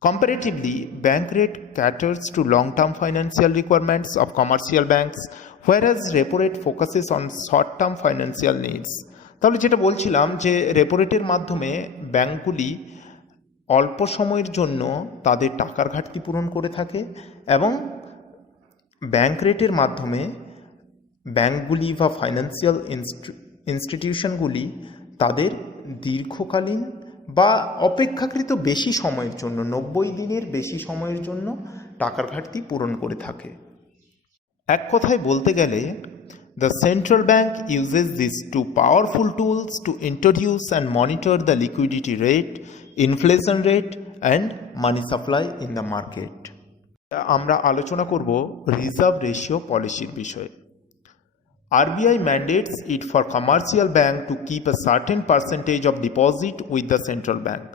Comparatively, bank rate caters to long-term financial requirements of commercial banks, whereas repo rate focuses on short-term financial needs. তাহলে যেটা বলছিলাম যে repo রেটের মাধ্যমে ব্যাংকগুলি অল্প সময়ের জন্য তাদের টাকার ঘাটতি পূরণ করে থাকে, এবং ব্যাংক রেটের মাধ্যমে ব্যাংকগুলি বা ফাইন্যান্সিয়াল ইনস্টিটিউশনগুলি তাদের দীর্ঘকালীন বা অপেক্ষাকৃত বেশি সময়ের জন্য 90 দিনের বেশি সময়ের জন্য টাকার ঘাটতি পূরণ করে থাকে। এক কথায় বলতে গেলে the central bank uses these two powerful tools to introduce and monitor the liquidity rate, inflation rate and money supply in the market. আমরা আলোচনা করব রিজার্ভ রেশিও পলিসির বিষয়ে। RBI mandates it for commercial bank to keep a certain percentage of deposit with the central bank.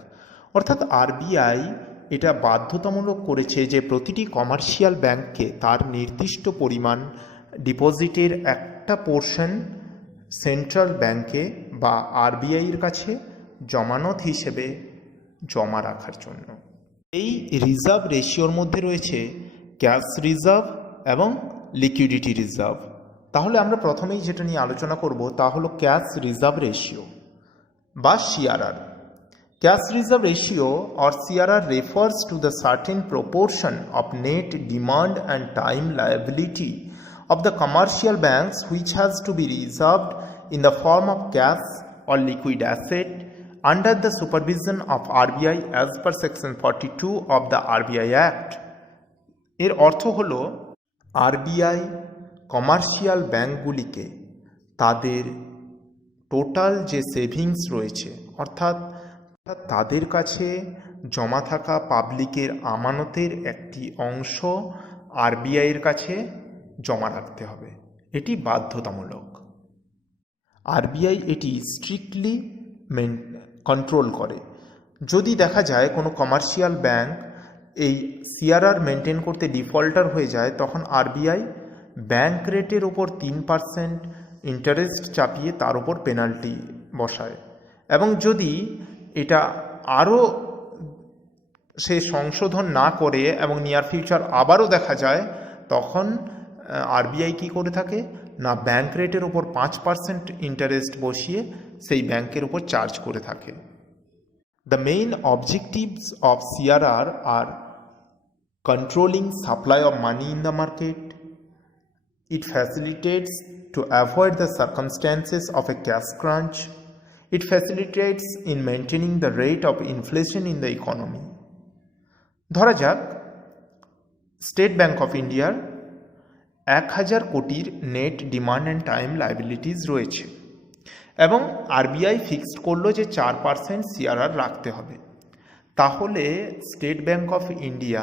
অর্থাৎ RBI এটা বাধ্যতামূলক করেছে যে প্রতিটি কমার্শিয়াল ব্যাংককে তার নির্দিষ্ট পরিমাণ ডিপোজিটের একটা পোর্শন সেন্ট্রাল ব্যাংকে বা আরবিআইয়ের কাছে জমানত হিসেবে জমা রাখার জন্য। এই রিজার্ভ রেশিওর মধ্যে রয়েছে ক্যাশ রিজার্ভ এবং লিকুইডিটি রিজার্ভ। তাহলে আমরা প্রথমেই যেটা নিয়ে আলোচনা করব তা হলো ক্যাশ রিজার্ভ রেশিও বা CRR. Cash reserve ratio or CRR refers to the certain proportion of net demand and time liability of the commercial banks which has to be reserved in the form of cash or liquid asset under the supervision of RBI as per section 42 of the RBI Act. এর অর্থ হলো RBI commercial ব্যাংকগুলিকে তাদের total যে savings রয়েছে অর্থাৎ তাদের কাছে জমা থাকা পাবলিকের আমানতের একটি অংশ আরবিআইয়ের কাছে জমা রাখতে হবে, এটি বাধ্যতামূলক। আরবিআই এটি স্ট্রিক্টলি কন্ট্রোল করে। যদি দেখা যায় কোনো কমার্শিয়াল ব্যাংক এই সিআরআর মেনটেন করতে ডিফল্টার হয়ে যায়, তখন আরবিআই ব্যাংক রেটের ওপর 3% ইন্টারেস্ট চাপিয়ে তার ওপর পেনাল্টি বসায়। এবং যদি এটা আরও সে সংশোধন না করে এবং নিয়ার ফিউচার আবারও দেখা যায়, তখন আরবিআই কী করে থাকে না, ব্যাংক রেটের ওপর 5% ইন্টারেস্ট বসিয়ে সেই ব্যাংকের ওপর চার্জ করে থাকে। The main objectives of CRR are controlling supply of money in the market. It facilitates to avoid the circumstances of a cash crunch. It facilitates in maintaining the rate of inflation in the economy. ধরা যাক state bank of ইন্ডিয়ার 1000 কোটির net demand and time liabilities রয়েছে এবং RBI fixed করলো যে 4% CRR রাখতে হবে। তাহলে স্টেট ব্যাংক অফ ইন্ডিয়া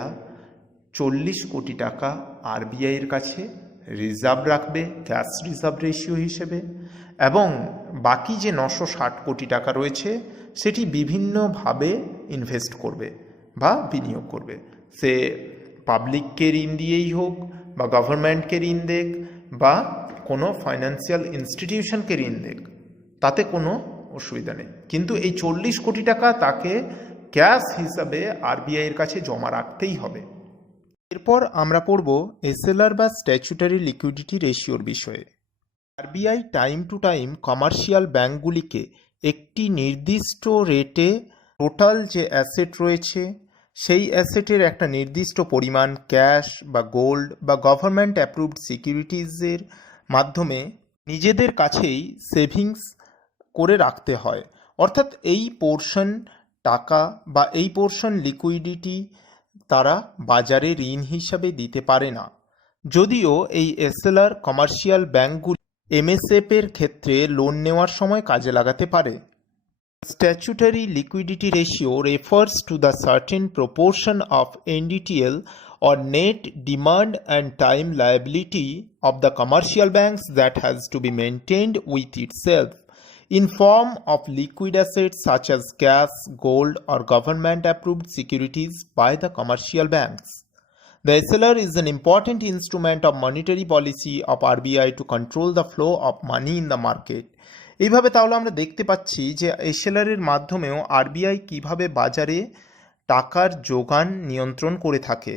40 কোটি টাকা আরবিআইয়ের কাছে রিজার্ভ রাখবে ক্যাশ রিজার্ভ রেশিও হিসেবে, এবং বাকি যে 960 কোটি টাকা রয়েছে সেটি বিভিন্নভাবে ইনভেস্ট করবে বা বিনিয়োগ করবে। সে পাবলিককে ঋণ দিয়েই হোক বা গভর্নমেন্টকে ঋণ দেখ বা কোনো ফাইন্যান্সিয়াল ইনস্টিটিউশনকে ঋণ দেখ, তাতে কোনো অসুবিধা নেই। কিন্তু এই 40 কোটি টাকা তাকে ক্যাশ হিসাবে আরবিআইয়ের কাছে জমা রাখতেই হবে। এরপর আমরা পড়ব এসএলআর বা স্ট্যাচুটারি লিকুইডিটি রেশিওর বিষয়ে। RBI time to time commercial ব্যাংকগুলিকে একটি নির্দিষ্ট রেটে টোটাল যে অ্যাসেট রয়েছে সেই অ্যাসেটের একটা নির্দিষ্ট পরিমাণ ক্যাশ বা গোল্ড বা গভর্নমেন্ট অ্যাপ্রুভড সিকিউরিটিজের মাধ্যমে নিজেদের কাছেই সেভিংস করে রাখতে হয়। অর্থাৎ এই পোর্শন টাকা বা এই পোর্শন লিকুইডিটি তারা বাজারে ঋণ হিসাবে দিতে পারে না। যদিও এই এসএলআর কমার্শিয়াল ব্যাংকগুলি এমএসএফের ক্ষেত্রে লোন নেওয়ার সময় কাজে লাগাতে পারে। Statutory liquidity ratio refers to the certain proportion of NDTL or net demand and time liability of the commercial banks that has to be maintained with itself in form of liquid assets such as cash, gold or government approved securities by the commercial banks. The SLR is an important instrument of monetary policy of RBI to control the flow of money in the market. এইভাবে তাহলে আমরা দেখতে পাচ্ছি যে এসএলআরের মাধ্যমেও RBI কিভাবে বাজারে টাকার যোগান নিয়ন্ত্রণ করে থাকে।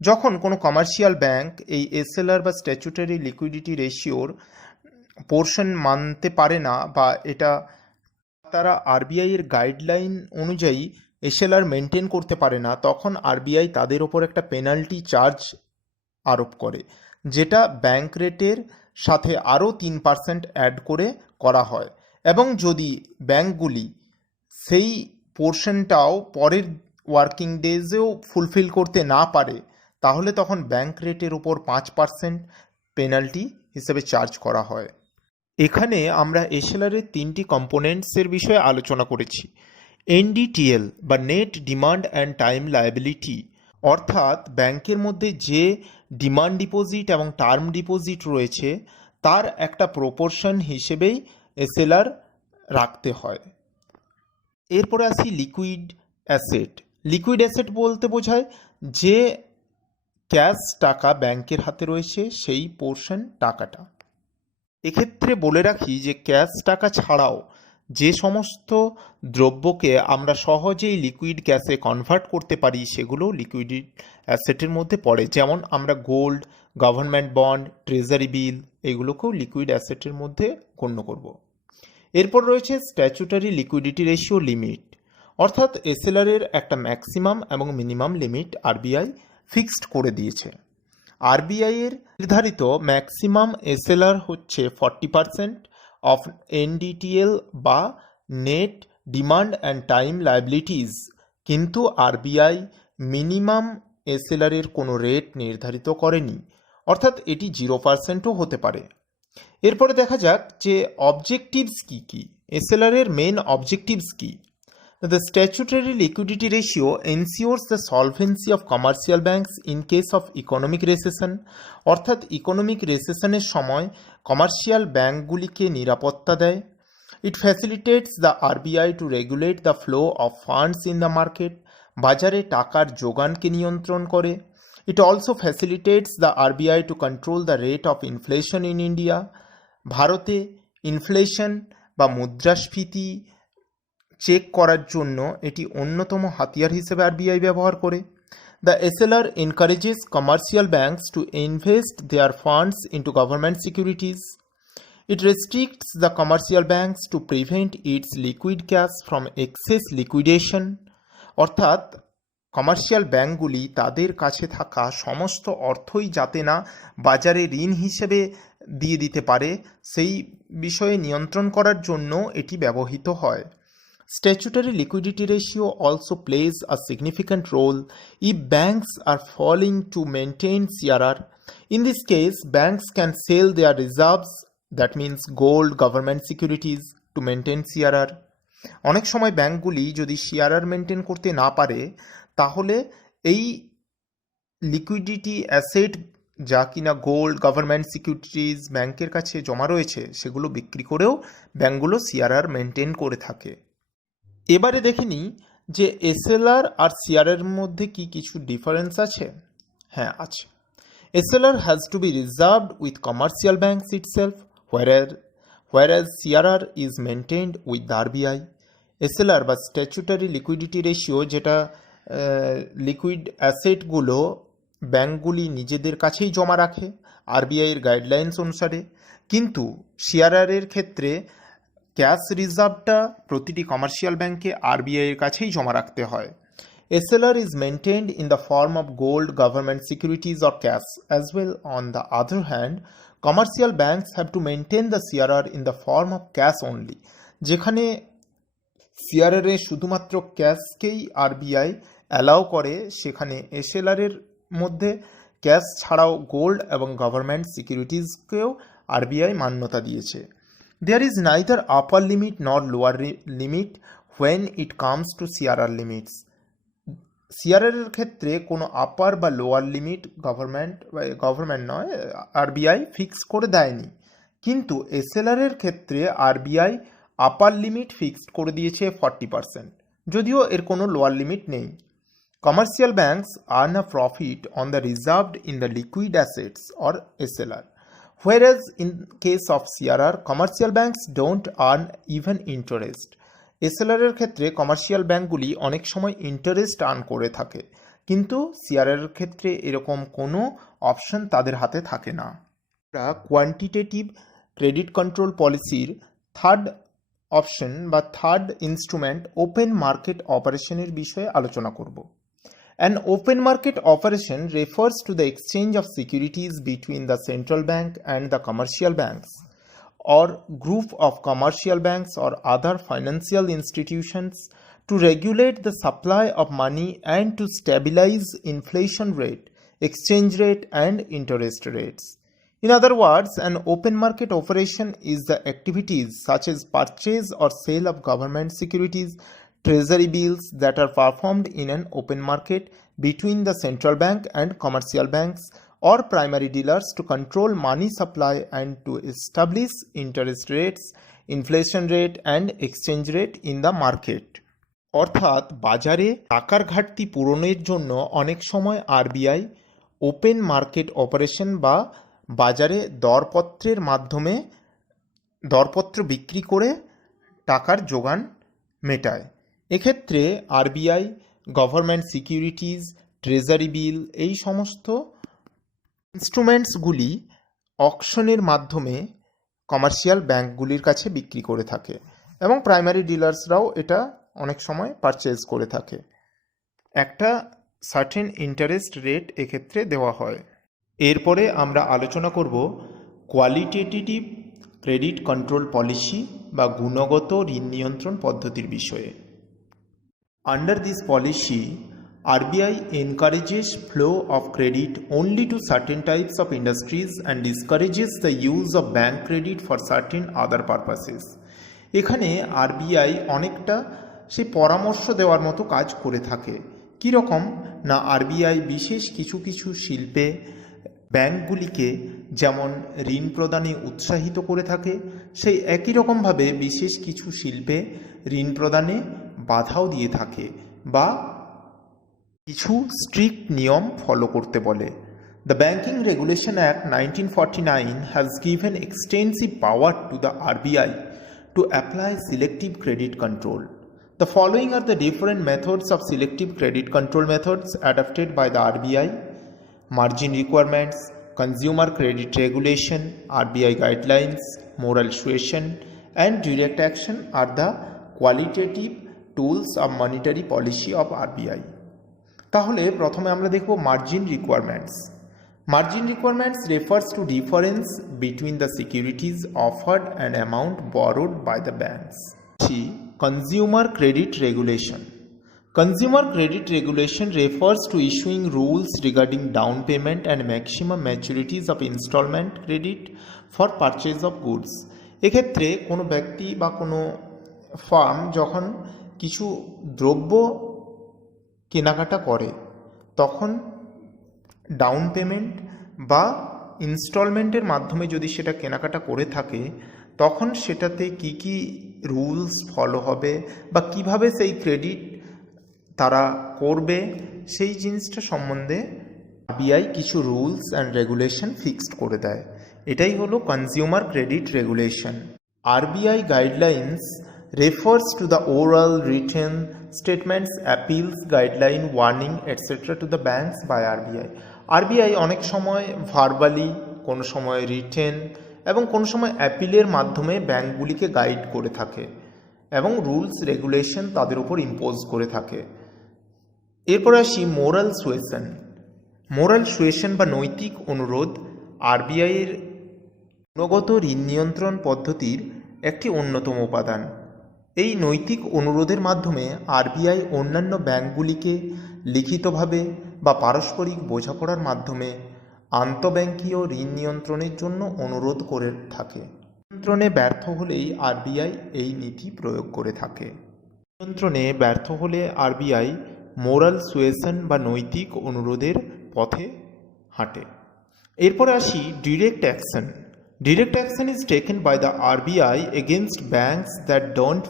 যখন কোনো কমার্শিয়াল ব্যাংক এই এসএলআর বা স্ট্যাচুটারি লিকুইডিটি রেশিওর পোর্শন মানতে পারে না বা এটা তারা আরবিআইয়ের গাইডলাইন অনুযায়ী এসএলআর মেনটেন করতে পারে না, তখন আরবিআই তাদের ওপর একটা পেনাল্টি চার্জ আরোপ করে, যেটা ব্যাংক রেটের সাথে আরও 3% অ্যাড করে করা হয়। এবং যদি ব্যাংকগুলি সেই পোর্শনটাও পরের ওয়ার্কিং ডেজেও ফুলফিল করতে না পারে, তাহলে তখন ব্যাংক রেটের ওপর 5% পেনাল্টি হিসেবে চার্জ করা হয়। এখানে আমরা এসএলআরের 3টি কম্পোনেন্টসের বিষয়ে আলোচনা করেছি। এনডিটিএল বা net demand and time liability, অর্থাৎ ব্যাংকের মধ্যে যে ডিমান্ড ডিপোজিট এবং টার্ম ডিপোজিট রয়েছে তার একটা প্রপোর্শন হিসেবেই এসএলআর রাখতে হয়। এরপরে আসি লিকুইড অ্যাসেট। লিকুইড অ্যাসেট বলতে বোঝায় যে ক্যাশ টাকা ব্যাংকের হাতে রয়েছে সেই পোর্শন টাকাটা। এক্ষেত্রে বলে রাখি যে ক্যাশ টাকা ছাড়াও যে সমস্ত দ্রব্যকে আমরা সহজেই লিকুইড ক্যাশে কনভার্ট করতে পারি সেগুলো লিকুইড অ্যাসেটের মধ্যে পড়ে। যেমন আমরা gold, government bond, treasury bill এগুলোকেও লিকুইড অ্যাসেটের মধ্যে গণ্য করব। এরপর রয়েছে স্ট্যাচুটারি লিকুইডিটি রেশিও লিমিট, অর্থাৎ এসএলআরের একটা ম্যাক্সিমাম এবং মিনিমাম লিমিট আরবিআই ফিক্সড করে দিয়েছে। আরবিআইয়ের নির্ধারিত ম্যাক্সিমাম এসএলআর হচ্ছে 40% অফ এনডিটিএল বা net demand and time liabilities, কিন্তু আরবিআই মিনিমাম এসএলআরের কোনো রেট নির্ধারিত করেনি, অর্থাৎ এটি 0%ও হতে পারে। এরপরে দেখা যাক যে অবজেক্টিভস কী কী, এসএলআরের মেন অবজেক্টিভস কী। The statutory liquidity ratio ensures the solvency of commercial banks in case of economic recession, অর্থাৎ ইকোনমিক রেসেশনের সময় কমার্শিয়াল ব্যাংকগুলিকে নিরাপত্তা দেয়। It facilitates the RBI to regulate the flow of funds in the market, বাজারে টাকার যোগানকে নিয়ন্ত্রণ করে। It also facilitates the RBI to control the rate of inflation in India. ভারতে inflation বা মুদ্রাস্ফীতি চেক করার জন্য এটি অন্যতম হাতিয়ার হিসেবে আরবিআই ব্যবহার করে। The SLR encourages commercial banks to invest their funds into government securities. It restricts the commercial banks to prevent its liquid cash from excess liquidation. অর্থাৎ কমার্শিয়াল ব্যাংকগুলি তাদের কাছে থাকা সমস্ত অর্থই যাতে না বাজারে ঋণ হিসেবে দিয়ে দিতে পারে সেই বিষয়ে নিয়ন্ত্রণ করার জন্য এটি ব্যবহৃত হয়। Statutory liquidity ratio also plays a significant role if banks are failing to maintain CRR. In this case, banks can sell their reserves, that means gold, government securities, to maintain CRR. অনেক সময় ব্যাংকগুলি যদি CRR maintain করতে না পারে তাহলে এই liquidity asset যা কিনা গোল্ড, গভর্নমেন্ট সিকিউরিটিজ ব্যাংকের কাছে জমা রয়েছে সেগুলো বিক্রি করেও ব্যাংকগুলো সিআরআর মেনটেন করে থাকে। এবারে দেখে নিই যে এসএলআর আর সিআরআর মধ্যে কি কিছু ডিফারেন্স আছে। হ্যাঁ, আছে। SLR has to be reserved with commercial banks itself, whereas CRR is maintained with the RBI. SLR বা স্ট্যাচুটারি লিকুইডিটি রেশিও, যেটা লিকুইড অ্যাসেটগুলো ব্যাংকগুলি নিজেদের কাছেই জমা রাখে আরবিআইয়ের গাইডলাইন্স অনুসারে, কিন্তু সিআরআরের ক্ষেত্রে ক্যাশ রিজার্ভটা প্রতিটি কমার্শিয়াল ব্যাংকে আরবিআইয়ের কাছেই জমা রাখতে হয়। SLR is maintained in the form of gold, government securities or cash. As well, on the other hand, commercial banks have to maintain the CRR in the form of cash only. যেখানে CRR এ শুধুমাত্র ক্যাশকেই RBI allow করে, সেখানে SLR এর মধ্যে cash ছাড়াও gold এবং government সিকিউরিটিজকেও RBI মান্যতা দিয়েছে। There is neither upper limit nor lower limit when it comes to CRR limits. CRR এর ক্ষেত্রে কোনো আপার বা লোয়ার লিমিট গভর্নমেন্ট নয়, আরবিআই ফিক্স করে দেয়নি, কিন্তু এসএলআর এর ক্ষেত্রে আরবিআই আপার লিমিট ফিক্সড করে দিয়েছে 40%, যদিও এর কোনো লোয়ার লিমিট নেই। Commercial banks earn a profit on the reserved in the liquid assets or SLR, whereas in case of CRR, commercial banks don't earn even interest. SLR এর ক্ষেত্রে commercial ব্যাংকগুলি অনেক সময় ইন্টারেস্ট আর্ন করে থাকে, কিন্তু CRR এর ক্ষেত্রে এরকম কোনো অপশন তাদের হাতে থাকে না। আমরা কোয়ান্টিটেটিভ ক্রেডিট কন্ট্রোল পলিসির থার্ড অপশন বা থার্ড ইনস্ট্রুমেন্ট ওপেন মার্কেট অপারেশনের বিষয়ে আলোচনা করব। An open market operation refers to the exchange of securities between the central bank and the commercial banks or group of commercial banks or other financial institutions to regulate the supply of money and to stabilize inflation rate, exchange rate and interest rates. In other words, an open market operation is the activities such as purchase or sale of government securities, treasury bills that are performed in an open market between the central bank and commercial banks or primary dealers to control money supply and to establish interest rates, inflation rate and exchange rate in the market. অর্থাৎ বাজারে টাকার ঘাটতি পূরণের জন্য অনেক সময় RBI open market operation বা বাজারে দরপত্রের মাধ্যমে দরপত্র বিক্রি করে টাকার যোগান মেটায়। এক্ষেত্রে RBI government securities, treasury bill এই সমস্ত ইনস্ট্রুমেন্টসগুলি অকশনের মাধ্যমে কমার্শিয়াল ব্যাংকগুলির কাছে বিক্রি করে থাকে এবং প্রাইমারি ডিলার্সরাও এটা অনেক সময় পারচেজ করে থাকে। একটা সার্টেন ইন্টারেস্ট রেট এক্ষেত্রে দেওয়া হয়। এরপরে আমরা আলোচনা করব কোয়ালিটেটিভ ক্রেডিট কন্ট্রোল পলিসি বা গুণগত ঋণ নিয়ন্ত্রণ পদ্ধতির বিষয়ে। Under this policy, RBI encourages flow of credit only to certain types of industries and discourages the use of bank credit for certain other purposes. এখানে আরবিআই অনেকটা সেই পরামর্শ দেওয়ার মতো কাজ করে থাকে। কীরকম না, আরবিআই বিশেষ কিছু কিছু শিল্পে ব্যাংকগুলিকে যেমন ঋণ প্রদানে উৎসাহিত করে থাকে, সেই একই রকমভাবে বিশেষ কিছু শিল্পে ঋণ প্রদানে বাধাও দিয়ে থাকে বা কিছু স্ট্রিক্ট নিয়ম ফলো করতে বলে। The Banking Regulation Act 1949 has given extensive power to the RBI to apply selective credit control. The following are the different methods of selective credit control methods adopted by the RBI: margin requirements, consumer credit regulation, RBI guidelines, moral suasion, and direct action are the qualitative tools of monetary policy of RBI. তাহলে প্রথমে আমরা দেখব margin requirements. Margin requirements refers to difference between the securities offered and amount borrowed by the banks. Consumer credit regulation. Consumer credit regulation refers to issuing rules regarding down payment and maximum maturities of installment credit for purchase of goods. এক্ষেত্রে কোনো ব্যক্তি বা কোনো farm যখন কিছু দ্রব্য কেনাকাটা করে তখন ডাউন পেমেন্ট বা ইনস্টলমেন্টের মাধ্যমে যদি সেটা কেনাকাটা করে থাকে তখন সেটাতে কি কি রুলস ফলো হবে বা কিভাবে সেই ক্রেডিট তারা করবে সেই জিনিসটা সম্বন্ধে আরবিআই কিছু রুলস অ্যান্ড রেগুলেশন ফিক্সড করে দেয়। এটাই হলো consumer credit regulation. RBI guidelines refers to the oral, written statements, appeals, guideline, warning, etc. to the banks by RBI. RBI অনেক সময় ভার্বালি, কোনো সময় রিটেন এবং কোনো সময় অ্যাপিলের মাধ্যমে ব্যাংকগুলিকে গাইড করে থাকে এবং রুলস রেগুলেশন তাদের উপর ইম্পোজ করে থাকে। এরপর আসি মোরাল সুয়েশন। মোরাল সুয়েশন বা নৈতিক অনুরোধ আরবিআইয়ের গুণগত ঋণ নিয়ন্ত্রণ পদ্ধতির একটি অন্যতম উপাদান। এই নৈতিক অনুরোধের মাধ্যমে আরবিআই অন্যান্য ব্যাংকগুলিকে লিখিতভাবে বা পারস্পরিক বোঝাপড়ার মাধ্যমে আন্তঃব্যাংকীয় ঋণ নিয়ন্ত্রণের জন্য অনুরোধ করে থাকে। নিয়ন্ত্রণে ব্যর্থ হলেই আরবিআই এই নীতি প্রয়োগ করে থাকে। নিয়ন্ত্রণে ব্যর্থ হলে আরবিআই মোরাল সুয়েশন বা নৈতিক অনুরোধের পথে হাঁটে। এরপরে আসি direct action. Direct action is taken by the RBI against banks that don't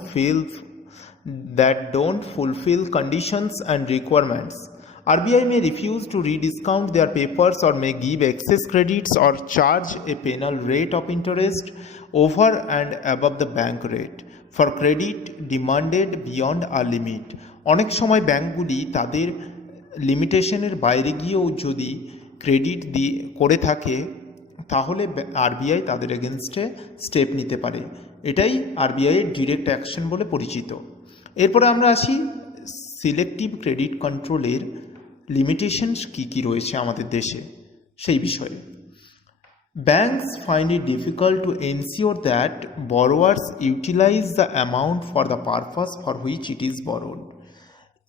fulfill conditions and requirements. RBI may refuse to rediscount their papers or may give excess credits or charge a penal rate of interest over and above the bank rate for credit demanded beyond a limit. অনেক সময় ব্যাংকগুলি তাদের লিমিটেশনের বাইরে গিয়েও যদি credit করে থাকে তাহলে আরবিআই তাদের এগেনস্টে স্টেপ নিতে পারে। এটাই আরবিআইয়ের ডিরেক্ট অ্যাকশন বলে পরিচিত। এরপরে আমরা আসি সিলেক্টিভ ক্রেডিট কন্ট্রোলের লিমিটেশনস কী কী রয়েছে আমাদের দেশে সেই বিষয়ে। Banks find it difficult to ensure that borrowers utilise the amount for the purpose for which it is borrowed.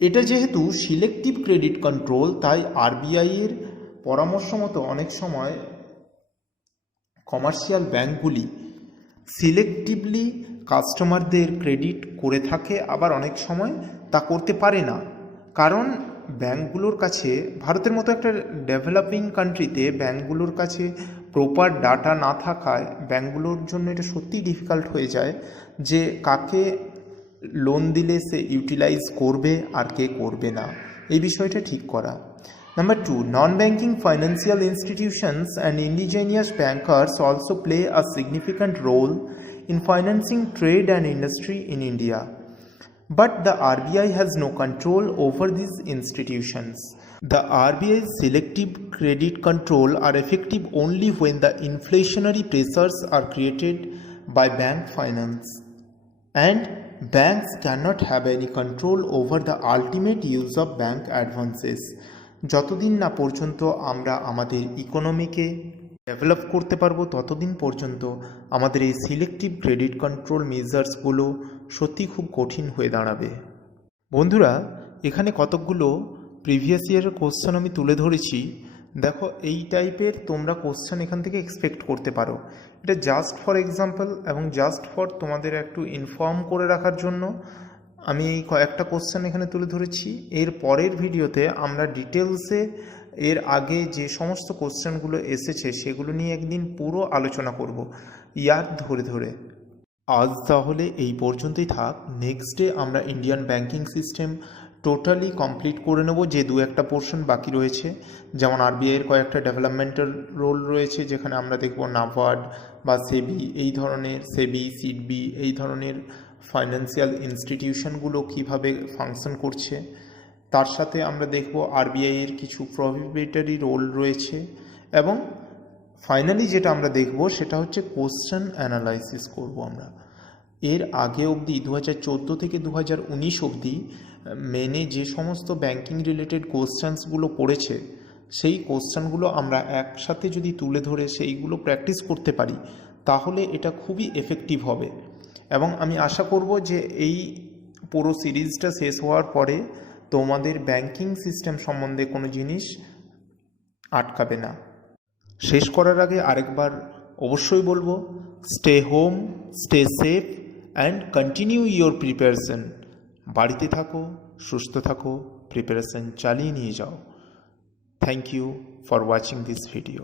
এটা যেহেতু সিলেক্টিভ ক্রেডিট কন্ট্রোল তাই আরবিআইয়ের পরামর্শ মতো অনেক সময় কমার্শিয়াল ব্যাংকগুলি সিলেক্টিভলি কাস্টমারদের ক্রেডিট করে থাকে, আবার অনেক সময় তা করতে পারে না। কারণ ব্যাংকগুলোর কাছে, ভারতের মতো একটা ডেভেলপিং কান্ট্রিতে ব্যাংকগুলোর কাছে প্রপার ডাটা না থাকায় ব্যাংকগুলোর জন্য এটা সত্যিই ডিফিকাল্ট হয়ে যায় যে কাকে লোন দিলে সে ইউটিলাইজ করবে আর কে করবে না, এই বিষয়টা ঠিক করা। Number 2, non-banking financial institutions and indigenous bankers also play a significant role in financing trade and industry in India. But the RBI has no control over these institutions. The RBI's selective credit control are effective only when the inflationary pressures are created by bank finance. And banks cannot have any control over the ultimate use of bank advances. যতদিন না পর্যন্ত আমরা আমাদের ইকোনমিকে develop করতে পারবো ততদিন পর্যন্ত আমাদের এই সিলেক্টিভ ক্রেডিট কন্ট্রোল মেজার্সগুলো সত্যি খুব কঠিন হয়ে দাঁড়াবে। বন্ধুরা, এখানে কতকগুলো প্রিভিয়াস ইয়ারের কোশ্চেন আমি তুলে ধরেছি। দেখো, এই টাইপের তোমরা কোশ্চেন এখান থেকে এক্সপেক্ট করতে পারো। এটা জাস্ট ফর এক্সাম্পল এবং জাস্ট ফর তোমাদের একটু ইনফর্ম করে রাখার জন্য আমি এই কয়েকটা কোশ্চেন এখানে তুলে ধরেছি। এর পরের ভিডিওতে আমরা ডিটেলসে এর আগে যে সমস্ত কোশ্চেনগুলো এসেছে সেগুলো নিয়ে একদিন পুরো আলোচনা করব ইয়াদ ধরে ধরে। আজ তাহলে এই পর্যন্তই থাক। নেক্সট ডে আমরা Indian banking system totally complete করে নেব, যে দু একটা পোর্শন বাকি রয়েছে, যেমন আরবিআইয়ের কয়েকটা ডেভেলপমেন্টাল রোল রয়েছে, যেখানে আমরা দেখব নাবার্ড বা সেবি এই ধরনের, সেবি সিডবি এই ধরনের ফাইন্যান্সিয়াল ইনস্টিটিউশনগুলো কিভাবে ফাংশন করছে। তার সাথে আমরা দেখব আরবিআইয়ের কিছু প্রহিবিটরি রোল রয়েছে, এবং ফাইনালি যেটা আমরা দেখব সেটা হচ্ছে কোশ্চেন অ্যানালাইসিস করব আমরা। এর আগে অবধি 2014 থেকে 2019 অবধি মেনে যে সমস্ত ব্যাংকিং রিলেটেড কোশ্চেন্সগুলো পড়েছে সেই কোশ্চেনগুলো আমরা একসাথে যদি তুলে ধরে সেইগুলো প্র্যাকটিস করতে পারি তাহলে এটা খুবই এফেক্টিভ হবে। এবং আমি আশা করব যে এই পুরো সিরিজটা শেষ হওয়ার পরে তোমাদের ব্যাংকিং সিস্টেম সম্বন্ধে কোনো জিনিস আটকাবে না। শেষ করার আগে আরেকবার অবশ্যই বলবো, stay home, stay safe and continue your preparation. বাড়িতে থাকো, সুস্থ থাকো, প্রিপারেশন চালিয়ে নিয়ে যাও। Thank you for watching this video.